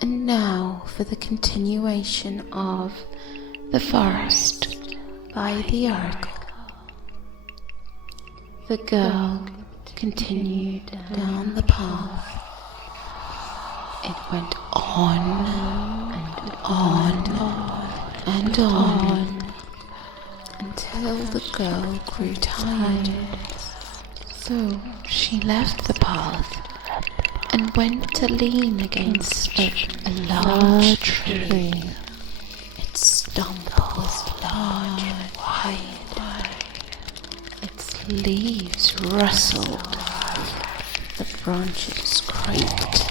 And now for the continuation of The Forest by the Oracle. The girl continued down the path. It went on and on and on until the girl grew tired. So she left the path and went to lean against a large tree. Its stump was large and wide. Its leaves rustled, the branches creaked,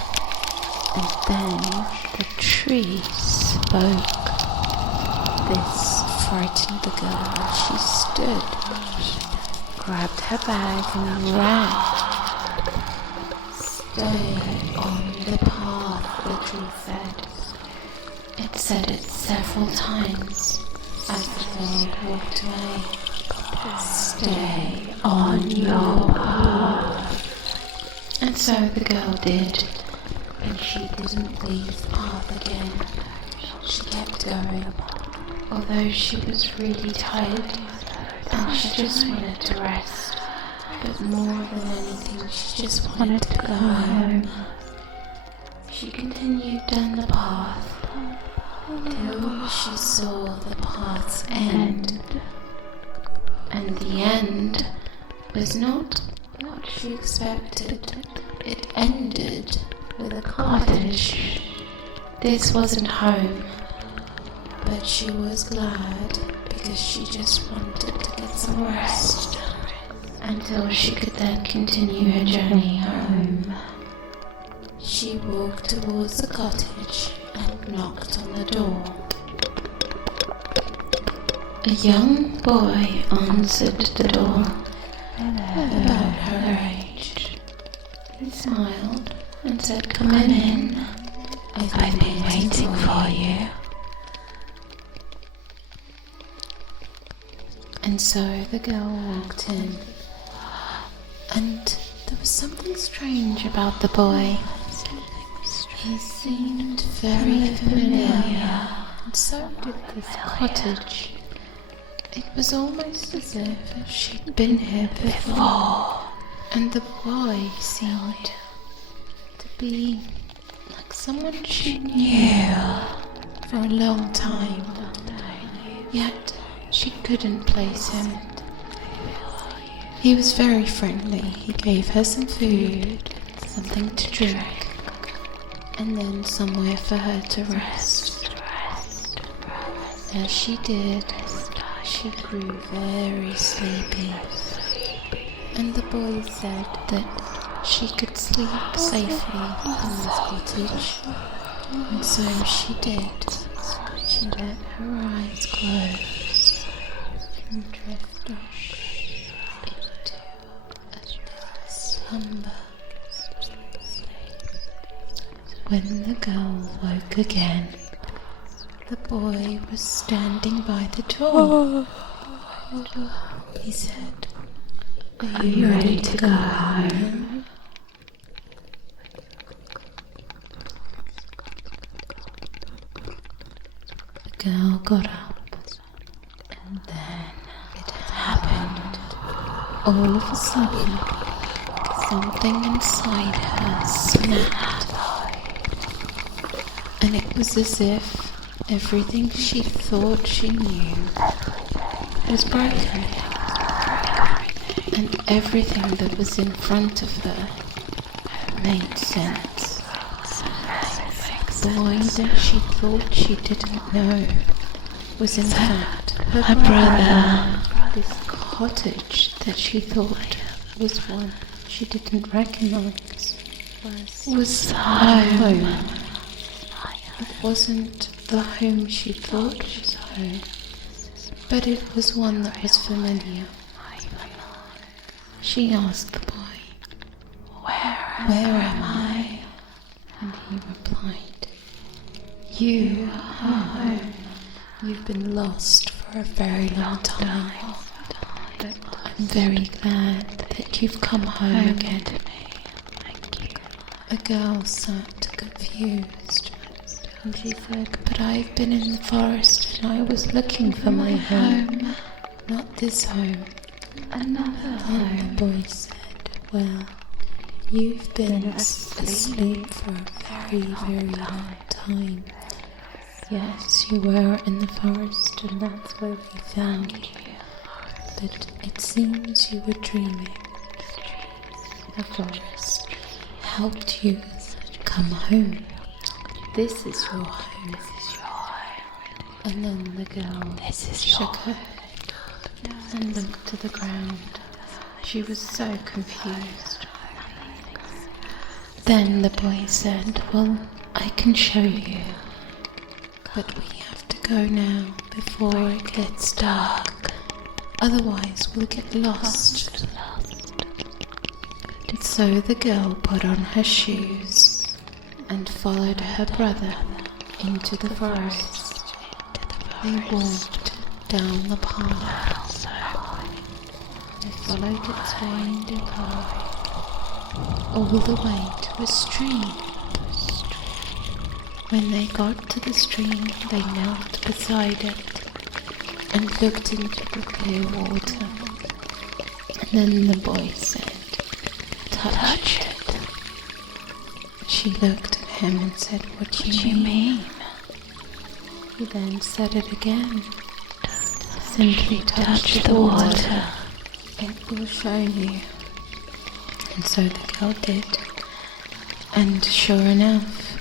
and then the tree spoke. This frightened the girl, and she stood, grabbed her bag and ran. Stay on the path, the tree said. It said it several times as the dog walked away. Stay on your path. And so the girl did, and she didn't leave the path again. She kept going, although she was really tired and she just wanted to rest. But more than anything, she just wanted to go home. She continued down the path till she saw the path's end. And the end was not what she expected. It ended with a cottage. This wasn't home, but she was glad because she just wanted to get some rest until she could then continue her journey home. She walked towards the cottage and knocked on the door. A young boy answered the door, about her age. He smiled and said, "Come in. I've been waiting for you." And so the girl walked in, and there was something strange about the boy. He seemed very familiar, and so did this cottage. It was almost as if she'd been here before, and the boy seemed to be like someone she knew for a long time, yet she couldn't place him. He was very friendly. He gave her some food, something to drink, and then somewhere for her to rest. As she did, she grew very sleepy, and the boy said that she could sleep safely in this cottage, and so she did. She let her eyes close and drifted into a deep slumber. When the girl woke again, the boy was standing by the door. He said, "Are you ready to go home?" The girl got up, and then it happened. All of a sudden, something inside her snapped, and it was as if everything she thought she knew was broken, and everything that was in front of her made sense. The boy that she thought she didn't know was in fact her brother. This cottage that she thought was one she didn't recognize was home. It wasn't the home she thought was home, but it was one that was familiar. She asked the boy, Where am I? And he replied, "You are home. You've been lost for a very long time, but I'm very glad that you've come home again." The girl sat confused And she said, but I've been in the forest and I was looking for my home. Not this home. Another home. And the boy said, well, you've been asleep for a very, very long time. Yes, you were in the forest and that's where we found you. But it seems you were dreaming. The forest helped you come home. This is your home. And then the girl shook her head and looked to the ground. She was so confused. Then the boy said, well, I can show you. But we have to go now before it gets dark. Otherwise we'll get lost. And so the girl put on her shoes and followed her brother into the forest. They walked down the path. They followed its winding path all the way to a stream. When they got to the stream, they knelt beside it and looked into the clear water. And then the boy said, touch it. She looked at him and said, what do you mean? He then said it again. Simply touch the water. It will show you. And so the girl did. And sure enough,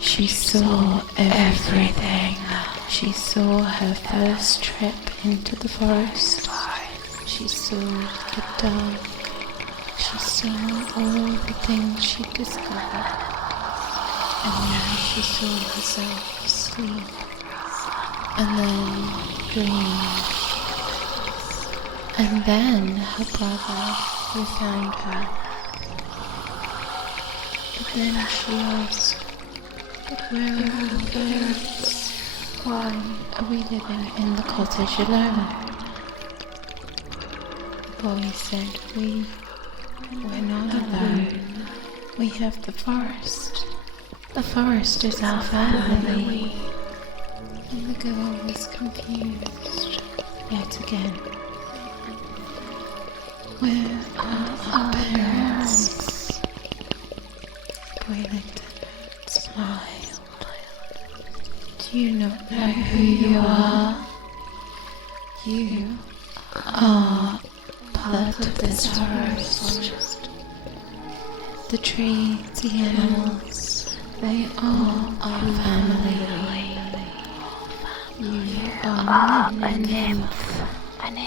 she saw everything. She saw her first trip into the forest. She saw the dark. She saw all the things she discovered. And then she saw herself asleep. And then dream. And then her brother who found her. But then she asked, but where are the birds? Why are we living in the cottage alone? The boy said, we're not alone. We have the forest. The forest is our family. And the girl was confused yet again. Where are our parents? The boy looked at her and smiled. Do you not know who you are? You are part of this forest. The trees, the animals, they are our family. You are a nymph.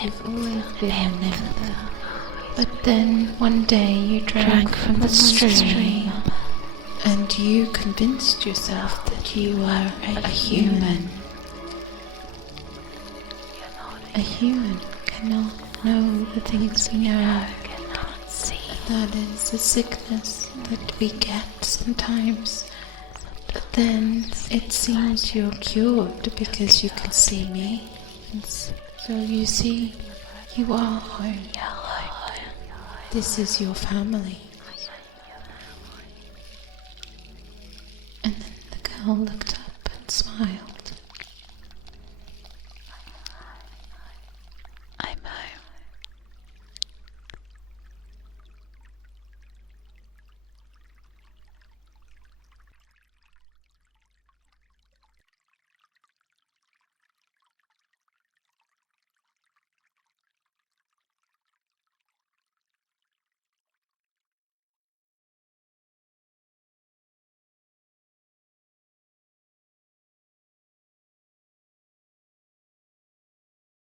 You've always been a nymph. But then one day you drank from the stream. And you convinced yourself that you were a human. A human cannot know the things we know. That is a sickness that we get sometimes. But then it seems you're cured because you can see me. So you see, you are home. This is your family. And then the girl looked